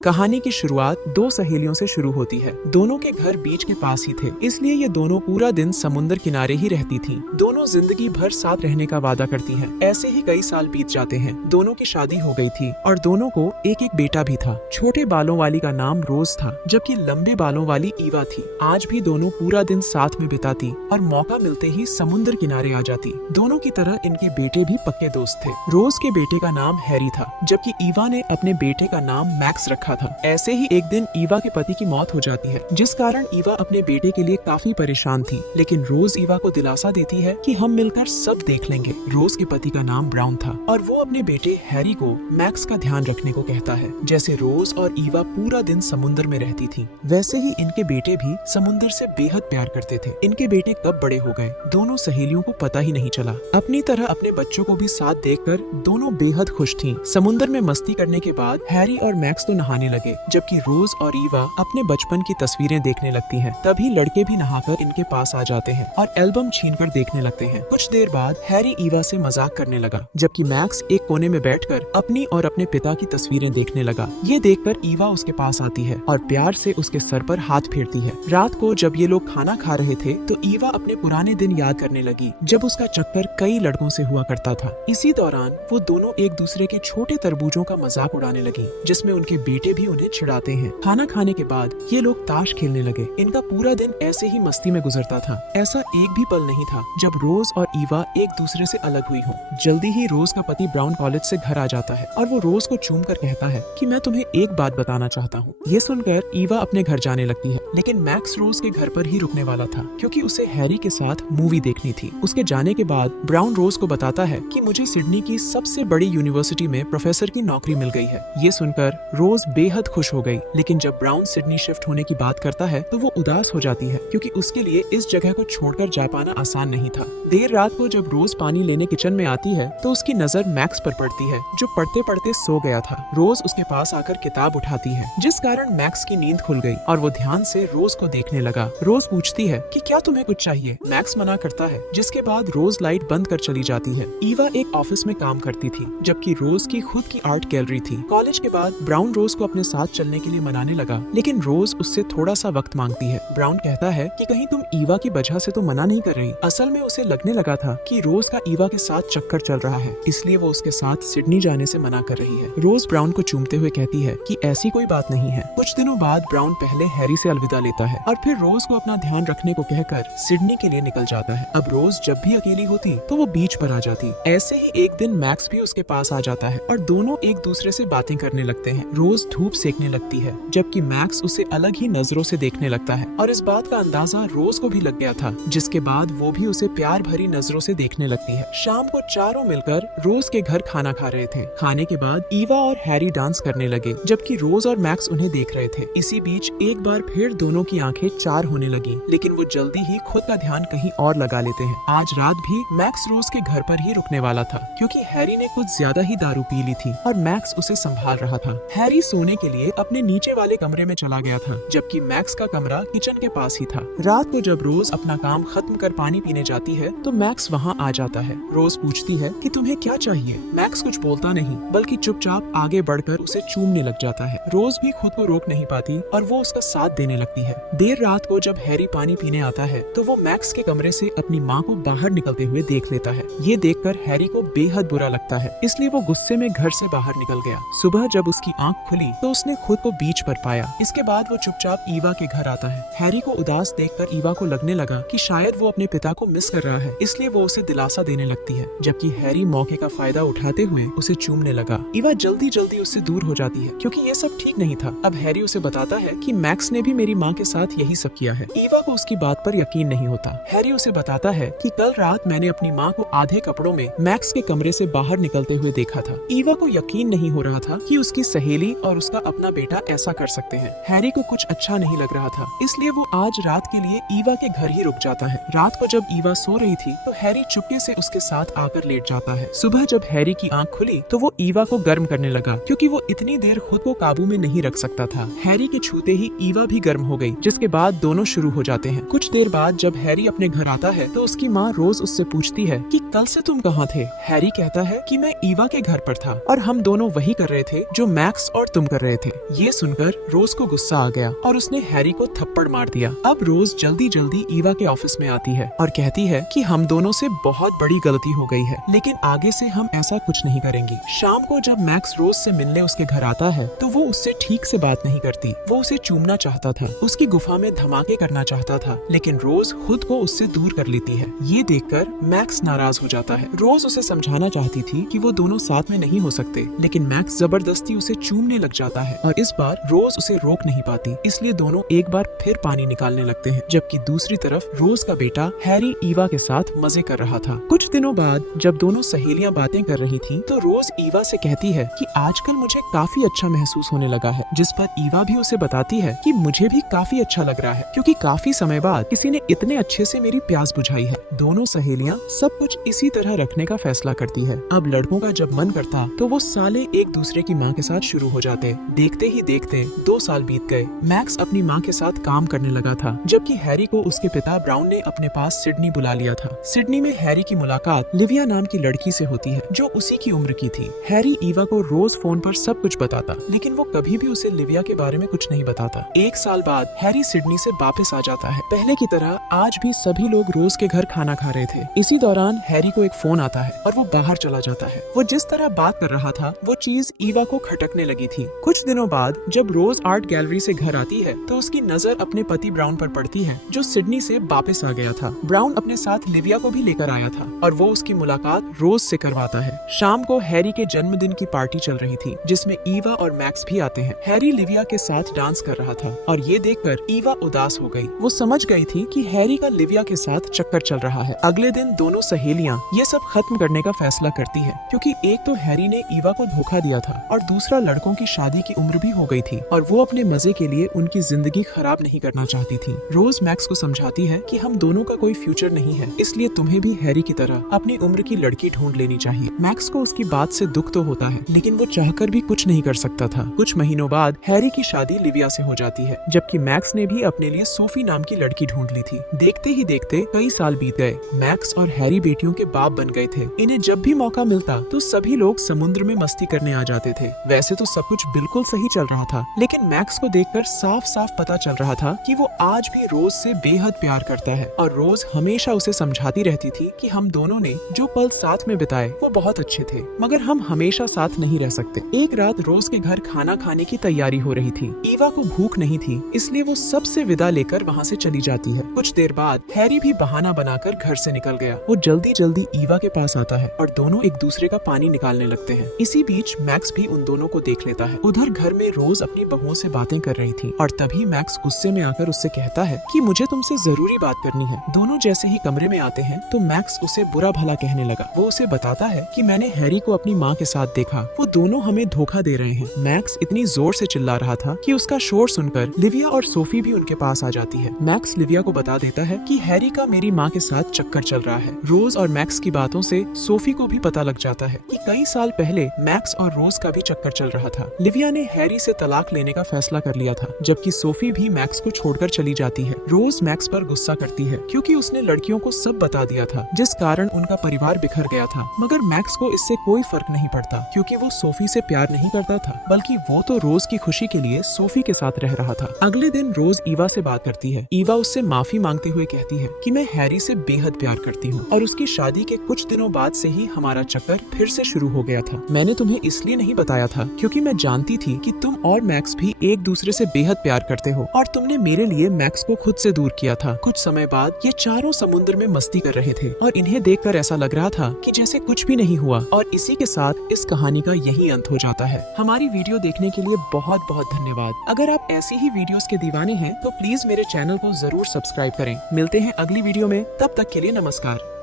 कहानी की शुरुआत दो सहेलियों से शुरू होती है। दोनों के घर बीच के पास ही थे, इसलिए ये दोनों पूरा दिन समुद्र किनारे ही रहती थीं। दोनों जिंदगी भर साथ रहने का वादा करती हैं। ऐसे ही कई साल बीत जाते हैं। दोनों की शादी हो गई थी और दोनों को एक एक बेटा भी था। छोटे बालों वाली का नाम रोज था, जबकि लंबे बालों वाली ईवा थी। आज भी दोनों पूरा दिन साथ में बिताती और मौका मिलते ही समुद्र किनारे आ जाती। दोनों की तरह इनके बेटे भी पक्के दोस्त थे। रोज के बेटे का नाम हैरी था, जबकि ईवा ने अपने बेटे का नाम मैक्स रखा था। ऐसे ही एक दिन ईवा के पति की मौत हो जाती है, जिस कारण ईवा अपने बेटे के लिए काफी परेशान थी। लेकिन रोज ईवा को दिलासा देती है कि हम मिलकर सब देख लेंगे। रोज के पति का नाम ब्राउन था और वो अपने बेटे हैरी को मैक्स का ध्यान रखने को कहता है। जैसे रोज और ईवा पूरा दिन समुद्र में रहती थी, वैसे ही इनके बेटे भी समुद्र से बेहद प्यार करते थे। इनके बेटे कब बड़े हो गए, दोनों सहेलियों को पता ही नहीं चला। अपनी तरह अपने बच्चों को भी साथ देखकर दोनों बेहद खुश थीं। समुद्र में मस्ती करने के बाद हैरी और मैक्स तो नहाने लगे, जबकि रोज और ईवा अपने बचपन की तस्वीरें देखने लगती हैं। तभी लड़के भी नहाकर इनके पास आ जाते हैं और एल्बम छीनकर देखने लगते हैं। कुछ देर बाद हैरी ईवा से मजाक करने लगा, जबकि मैक्स एक कोने में बैठकर अपनी और अपने पिता की तस्वीरें देखने लगा। ये देखकर ईवा उसके पास आती है और प्यार से उसके सर पर हाथ फेरती है। रात को जब ये लोग खाना खा रहे थे तो ईवा अपने पुराने दिन याद करने लगी, जब उसका चक्कर कई लड़कों से हुआ करता था। इसी दौरान वो दोनों एक दूसरे के छोटे तरबूजों का मजाक उड़ाने लगी, जिसमें उनके बेटे भी उन्हें चिढ़ाते हैं। खाना खाने के बाद ये लोग ताश खेलने लगे। इनका पूरा दिन ऐसे ही मस्ती में गुजरता था। ऐसा एक भी पल नहीं था जब रोज और ईवा एक दूसरे से अलग हुई हो। जल्दी ही रोज का पति ब्राउन कॉलेज से घर आ जाता है और वो रोज को चूम कर कहता है कि मैं तुम्हें एक बात बताना चाहता हूँ। ये सुनकर ईवा अपने घर जाने लगती है, लेकिन मैक्स रोज के घर पर ही रुकने वाला था, क्योंकि उसे हैरी के साथ मूवी देखनी थी। उसके जाने के बाद ब्राउन रोज को बताता है कि मुझे सिडनी की सबसे बड़ी यूनिवर्सिटी में प्रोफेसर की नौकरी मिल गई है। ये सुनकर रोज बेहद खुश हो गई, लेकिन जब ब्राउन सिडनी शिफ्ट होने की बात करता है तो वो उदास हो जाती है, क्योंकि उसके लिए इस जगह को छोड़कर जा पाना आसान नहीं था। देर रात को जब रोज पानी लेने किचन में आती है तो उसकी नजर मैक्स पर पड़ती है, जो पढ़ते पढ़ते सो गया था। रोज उसके पास आकर किताब उठाती है, जिस कारण मैक्स की नींद खुल गई और वो ध्यान से रोज को देखने लगा। रोज पूछती है कि क्या तुम्हें कुछ चाहिए। मैक्स मना करता है, जिसके बाद रोज लाइट बंद कर चली जाती है। ईवा एक ऑफिस में काम करती थी, जबकि रोज की खुद की आर्ट गैलरी थी। कॉलेज के बाद ब्राउन रोज को अपने साथ चलने के लिए मनाने लगा, लेकिन रोज उससे थोड़ा सा वक्त मांगती है। ब्राउन कहता है कि कहीं तुम ईवा की वजह से तो मना नहीं कर रही। असल में उसे लगने लगा था कि रोज का ईवा के साथ चक्कर चल रहा है, इसलिए वो उसके साथ सिडनी जाने से मना कर रही है। रोज ब्राउन को चूमते हुए कहती है कि ऐसी कोई बात नहीं है। कुछ दिनों बाद ब्राउन पहले हैरी से अलविदा लेता है और फिर रोज को अपना ध्यान रखने को कहकर सिडनी के लिए निकल जाता है। अब रोज जब भी अकेली होती तो वो बीच पर आ जाती। ऐसे ही एक दिन मैक्स भी उसके पास आ जाता है और दोनों एक दूसरे से बातें करने लगते हैं। रोज धूप सेकने लगती है, जबकि मैक्स उसे अलग ही नजरों से देखने लगता है, और इस बात का अंदाजा रोज को भी लग गया था, जिसके बाद वो भी उसे प्यार भरी नजरों से देखने लगती है। शाम को चारों मिलकर रोज के घर खाना खा रहे थे। खाने के बाद ईवा और हैरी डांस करने लगे, जबकि रोज और मैक्स उन्हें देख रहे थे। इसी बीच एक बार फिर दोनों की आंखें चार होने लगी, लेकिन वो जल्दी ही खुद का ध्यान कहीं और लगा लेते हैं। आज रात भी मैक्स रोज के घर पर ही रुकने वाला था, क्योंकि हैरी ने कुछ ज्यादा ही दारू पी ली थी और मैक्स उसे संभाल रहा था। हैरी सोने के लिए अपने नीचे वाले कमरे में चला गया था, जबकि मैक्स का कमरा किचन के पास ही था। रात को जब रोज अपना काम खत्म कर पानी पीने जाती है तो मैक्स वहाँ आ जाता है। रोज पूछती है कि तुम्हें क्या चाहिए। मैक्स कुछ बोलता नहीं, बल्कि चुपचाप आगे बढ़कर उसे चूमने लग जाता है। रोज भी खुद को रोक नहीं पाती और वो उसका साथ देने लगती है। देर रात को जब हैरी पानी पीने आता है तो वो मैक्स के कमरे से अपनी माँ को बाहर निकलते हुए देख लेता है। ये देखकर हैरी को बेहद बुरा लगता है, इसलिए वो गुस्से में घर से बाहर निकल गया। सुबह जब उसकी आंख खुली तो उसने खुद को बीच पर पाया। इसके बाद वो चुपचाप ईवा के घर आता है। हैरी को उदास देखकर ईवा को लगने लगा कि शायद वो अपने पिता को मिस कर रहा है, इसलिए वो उसे दिलासा देने लगती है, जबकि हैरी मौके का फायदा उठाते हुए उसे चूमने लगा। ईवा जल्दी जल्दी उससे दूर हो जाती है, क्योंकि ये सब ठीक नहीं था। अब हैरी उसे बताता है कि मैक्स ने भी मेरी माँ के साथ यही सब किया है। ईवा को उसकी बात पर यकीन नहीं होता। हैरी उसे बताता है कि कल रात मैंने अपनी माँ को आधे कपड़ों में मैक्स के कमरे से बाहर निकलते हुए देखा था। ईवा को यकीन नहीं हो रहा था कि उसकी सहेली और उसका अपना बेटा ऐसा कर सकते हैं। हैरी को कुछ अच्छा नहीं लग रहा था, इसलिए वो आज रात के लिए ईवा के घर ही रुक जाता है। रात को जब ईवा सो रही थी तो हैरी चुपके से उसके साथ आकर लेट जाता है। सुबह जब हैरी की आंख खुली तो वो ईवा को गर्म करने लगा, क्योंकि वो इतनी देर खुद को काबू में नहीं रख सकता था। हैरी के छूते ही ईवा भी गर्म हो गई, जिसके बाद दोनों शुरू हो जाते हैं। कुछ देर बाद जब हैरी अपने घर आता है तो उसकी माँ रोज उससे पूछती है कि कल से तुम कहाँ थे। हैरी कहता है कि मैं ईवा के घर पर था और हम दोनों वही कर रहे थे जो मैक्स और तुम कर रहे थे। ये सुनकर रोज को गुस्सा आ गया और उसने हैरी को थप्पड़ मार दिया। अब रोज जल्दी जल्दी ईवा के ऑफिस में आती है और कहती है कि हम दोनों से बहुत बड़ी गलती हो गई है, लेकिन आगे से हम ऐसा कुछ नहीं करेंगे। शाम को जब मैक्स रोज से मिलने उसके घर आता है तो वो उससे ठीक से बात नहीं करती। वो उसे चूमना चाहता था, उसकी गुफा में धमाके करना चाहता था, लेकिन रोज खुद को उससे दूर कर लेती है। ये देखकर मैक्स नाराज हो जाता है। रोज उसे समझाना चाहती थी कि वो दोनों साथ में नहीं हो सकते, लेकिन मैक्स जबरदस्ती उसे चूमने लग जाता है और इस बार रोज उसे रोक नहीं पाती, इसलिए दोनों एक बार फिर पानी निकालने लगते हैं। जबकि दूसरी तरफ रोज का बेटा हैरी ईवा के साथ मजे कर रहा था। कुछ दिनों बाद जब दोनों सहेलियां बातें कर रही थीं, तो रोज ईवा से कहती है कि आजकल मुझे काफी अच्छा महसूस होने लगा है, जिस पर ईवा भी उसे बताती है कि मुझे भी काफी अच्छा लग रहा है, क्योंकि काफी समय बाद किसी ने इतने अच्छे से मेरी प्यास बुझाई है। दोनों सहेलियां सब कुछ इसी तरह रखने का फैसला करती है। अब लड़कों का जब मन करता तो वो साले एक दूसरे की माँ के साथ शुरू हो जाते। देखते ही देखते 2 साल बीत गए। मैक्स अपनी माँ के साथ काम करने लगा था, जबकि हैरी को उसके पिता ब्राउन ने अपने पास सिडनी बुला लिया था। सिडनी में हैरी की मुलाकात लिविया नाम की लड़की से होती है, जो उसी की उम्र की थी। हैरी ईवा को रोज फोन पर सब कुछ बताता, लेकिन वो कभी भी उसे लिविया के बारे में कुछ नहीं बताता। 1 साल बाद हैरी सिडनी से वापस आ जाता है। पहले की तरह आज भी सभी लोग रोज के घर खाना खा रहे थे। इसी दौरान हैरी को एक फोन आता है और वो बाहर चला जाता है। वो जिस तरह बात कर रहा था वो चीज ईवा को खटकने लगी थी। कुछ दिनों बाद जब रोज आर्ट गैलरी से घर आती है तो उसकी नजर अपने पति ब्राउन पर पड़ती है, जो सिडनी से वापस आ गया था। ब्राउन अपने साथ लिविया को भी लेकर आया था और वो उसकी मुलाकात रोज से करवाता है। शाम को हैरी के जन्मदिन की पार्टी चल रही थी, जिसमें ईवा और मैक्स भी आते हैं। हैरी लिविया के साथ डांस कर रहा था और ये देखकर ईवा उदास हो गई। वो समझ गई थी कि हैरी का लिविया के साथ चक्कर चल रहा है। अगले दिन दोनों सहेलियां ये सब खत्म करने का फैसला करती है, क्योंकि एक तो हैरी ने ईवा को धोखा दिया था और दूसरा लड़कों की शादी की उम्र भी हो गई थी और वो अपने मजे के लिए उनकी जिंदगी खराब नहीं करना चाहती थी। रोज मैक्स को समझाती है कि हम दोनों का कोई फ्यूचर नहीं है, इसलिए तुम्हें भी हैरी की तरह अपनी उम्र की लड़की ढूंढ लेनी चाहिए। मैक्स को उसकी बात से दुख तो होता है, लेकिन वो चाहकर भी कुछ नहीं कर सकता था। कुछ महीनों बाद हैरी की शादी लिविया से हो जाती है, जबकि मैक्स ने भी अपने लिए सोफी नाम की लड़की ढूंढ ली थी। देखते ही देखते कई साल बीत गए। मैक्स और हैरी बेटियों के बाप बन गए थे। इन्हें जब भी मौका मिलता तो सभी लोग समुद्र में मस्ती करने आ जाते थे। वैसे तो सब कुछ बिल्कुल सही चल रहा था, लेकिन मैक्स को देखकर साफ साफ पता चल रहा था कि वो आज भी रोज से बेहद प्यार करता है और रोज हमेशा उसे समझाती रहती थी कि हम दोनों ने जो पल साथ में बिताए वो बहुत अच्छे थे, मगर हम हमेशा साथ नहीं रह सकते। एक रात रोज के घर खाना खाने की तैयारी हो रही थी। ईवा को भूख नहीं थी, इसलिए वो सबसे विदा लेकर वहाँ से चली जाती है। कुछ देर बाद हैरी भी बहाना बनाकर घर से निकल गया। वो जल्दी जल्दी ईवा के पास आता है और दोनों एक दूसरे का पानी निकालने लगते हैं। इसी बीच मैक्स भी उन दोनों को देख लेता है। उधर घर में रोज अपनी बहुओं से बातें कर रही थी और तभी मैक्स गुस्से में आकर उससे कहता है कि मुझे तुमसे जरूरी बात करनी है। दोनों जैसे ही कमरे में आते हैं तो मैक्स उसे बुरा भला कहने लगा। वो उसे बताता है कि मैंने हैरी को अपनी माँ के साथ देखा, वो दोनों हमें धोखा दे रहे हैं। मैक्स इतनी जोर से चिल्ला रहा था कि उसका शोर सुनकर लिविया और सोफी भी उनके पास आ जाती है। मैक्स लिविया को बता देता है कि हैरी का मेरी माँ के साथ चक्कर चल रहा है। रोज और मैक्स की बातों से सोफी को भी पता लग जाता है कि कई साल पहले मैक्स और रोज का भी चक्कर चल रहा था। लिविया ने हैरी से तलाक लेने का फैसला कर लिया था, जबकि सोफी भी मैक्स को छोड़कर चली जाती है। रोज मैक्स पर गुस्सा करती है क्योंकि उसने लड़कियों को सब बता दिया था, जिस कारण उनका परिवार बिखर गया था। मगर मैक्स को इससे कोई फर्क नहीं पड़ता, क्योंकि वो सोफी से प्यार नहीं करता था, बल्कि वो तो रोज की खुशी के लिए सोफी के साथ रह रहा था। अगले दिन रोज ईवा से बात करती है। ईवा उससे माफी मांगते हुए कहती है कि मैं हैरी से बेहद प्यार करती हूँ और उसकी शादी के कुछ दिनों बाद से ही हमारा चक्कर फिर से शुरू हो गया था। मैंने तुम्हें इसलिए नहीं बताया था क्योंकि मैं जानती थी कि तुम और मैक्स भी एक दूसरे से बेहद प्यार करते हो और तुमने मेरे लिए मैक्स को खुद से दूर किया था। कुछ समय बाद ये चारों समुद्र में मस्ती कर रहे थे और इन्हें देखकर ऐसा लग रहा था कि जैसे कुछ भी नहीं हुआ। और इसी के साथ इस कहानी का यही अंत हो जाता है। हमारी वीडियो देखने के लिए बहुत बहुत धन्यवाद। अगर आप ऐसी ही वीडियोस के दीवाने हैं तो प्लीज मेरे चैनल को जरूर सब्सक्राइब करें। मिलते हैं अगली वीडियो में, तब तक के लिए नमस्कार।